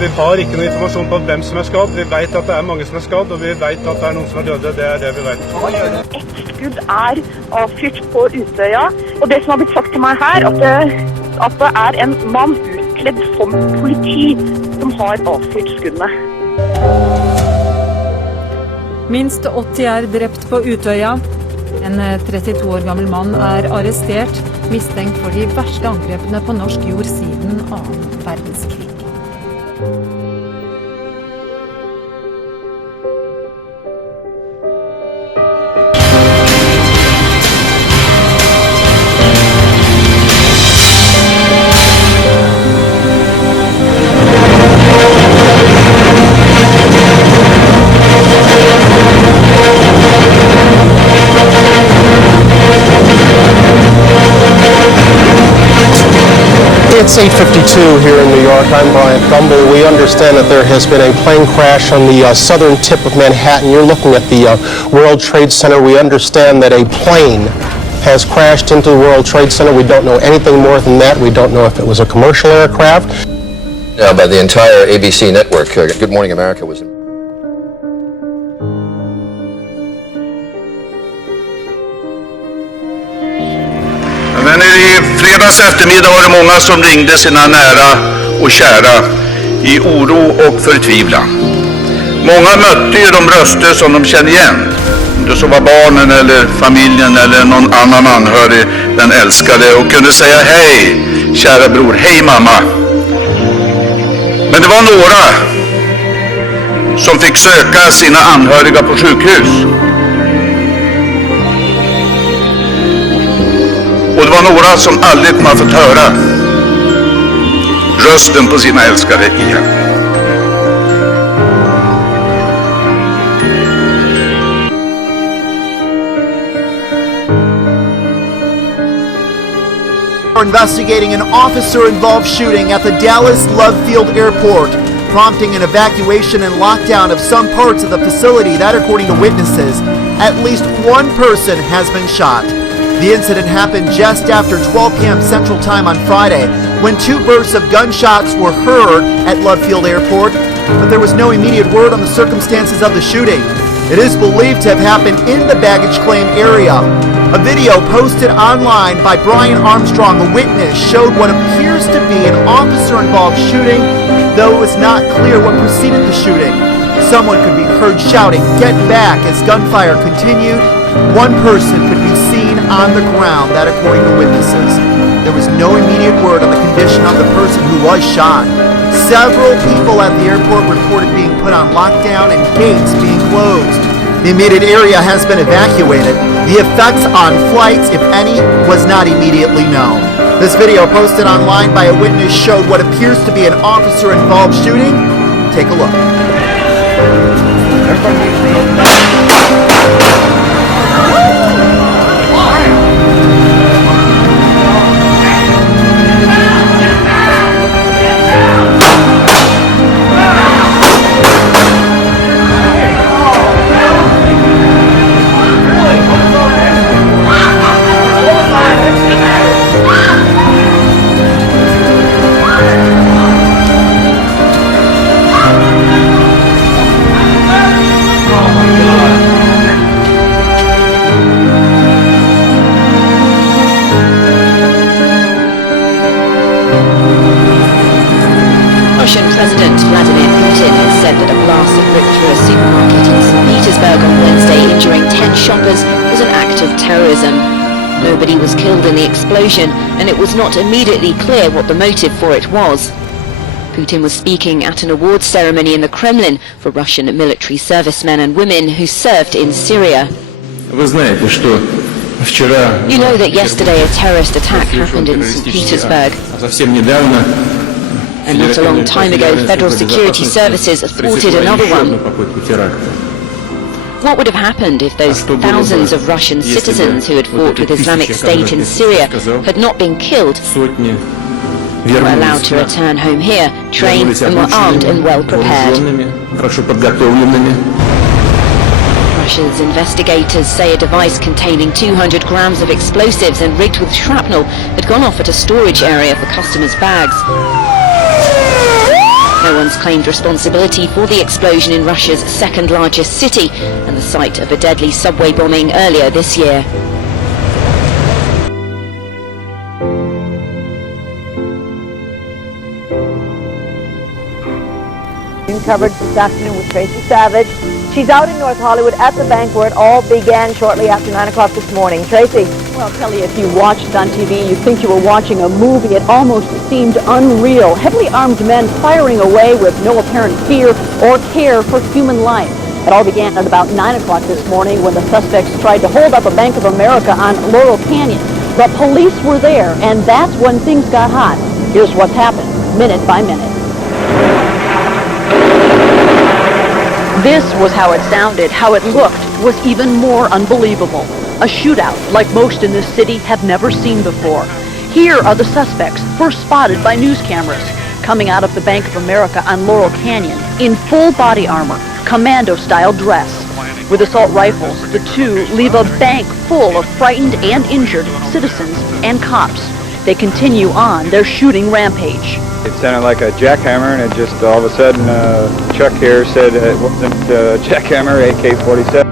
Vi har ikke noe informasjon på hvem som skadd. Vi vet at det mange som skadd, og vi vet at det noen som døde. Det det vi vet. Et skudd avfyrt på Utøya, og det som har blitt sagt til meg her, at det en mann utkledd som politi som har avfyrt skuddene. Minst 80 drept på Utøya. En 32 år gammel mann arrestert, mistenkt for de verste angrepene på norsk jord siden 2. verdenskrig. It's 8:52 here in New York. I'm Brian Gumble. We understand that there has been a plane crash on the southern tip of Manhattan. You're looking at the World Trade Center. We understand that a plane has crashed into the World Trade Center. We don't know anything more than that. We don't know if it was a commercial aircraft. Now, by the entire ABC network, Good Morning America was... Men i fredags eftermiddag var det många som ringde sina nära och kära i oro och förtvivlan. Många mötte ju de röster som de kände igen. Det så var barnen eller familjen eller någon annan anhörig den älskade och kunde säga hej kära bror, hej mamma. Men det var några som fick söka sina anhöriga på sjukhus. Och det var några som aldrig man fått höra rösten på sina älskade igen. Investigating an officer-involved shooting at the Dallas Love Field Airport, prompting an evacuation and lockdown of some parts of the facility that, according to witnesses, at least one person has been shot. The incident happened just after 12 p.m. Central Time on Friday, when two bursts of gunshots were heard at Love Field Airport, but there was no immediate word on the circumstances of the shooting. It is believed to have happened in the baggage claim area. A video posted online by Brian Armstrong, a witness, showed what appears to be an officer-involved shooting, though it was not clear what preceded the shooting. Someone could be heard shouting, "Get back," as gunfire continued. One person could be seen on the ground, that according to witnesses. There was no immediate word on the condition of the person who was shot. Several people at the airport reported being put on lockdown and gates being closed. The immediate area has been evacuated. The effects on flights, if any, was not immediately known. This video posted online by a witness showed what appears to be an officer-involved shooting. Take a look. Russian President Vladimir Putin has said that a blast that ripped through a supermarket in St. Petersburg on Wednesday, injuring 10 shoppers, was an act of terrorism. Nobody was killed in the explosion, and it was not immediately clear what the motive for it was. Putin was speaking at an awards ceremony in the Kremlin for Russian military servicemen and women who served in Syria. You know that yesterday a terrorist attack happened in St. Petersburg. And not a long time ago, federal security services thwarted another one. What would have happened if those thousands of Russian citizens who had fought with Islamic State in Syria had not been killed, were allowed to return home here, trained and were armed and well prepared? Russia's investigators say a device containing 200 grams of explosives and rigged with shrapnel had gone off at a storage area for customers' bags. No one's claimed responsibility for the explosion in Russia's second largest city and the site of a deadly subway bombing earlier this year. Coverage this afternoon with Tracy Savage. She's out in North Hollywood at the bank where it all began shortly after 9 o'clock this morning. Tracy? Well, Kelly, if you watched it on TV, you'd think you were watching a movie. It almost seemed unreal. Heavily armed men firing away with no apparent fear or care for human life. It all began at about 9 o'clock this morning when the suspects tried to hold up a Bank of America on Laurel Canyon. But police were there, and that's when things got hot. Here's what's happened, minute by minute. This was how it sounded. How it looked was even more unbelievable. A shootout like most in this city have never seen before. Here are the suspects, first spotted by news cameras, coming out of the Bank of America on Laurel Canyon in full body armor, commando-style dress. With assault rifles, the two leave a bank full of frightened and injured citizens and cops. They continue on their shooting rampage. It sounded like a jackhammer, and it just all of a sudden, Chuck here said it wasn't a jackhammer, AK-47.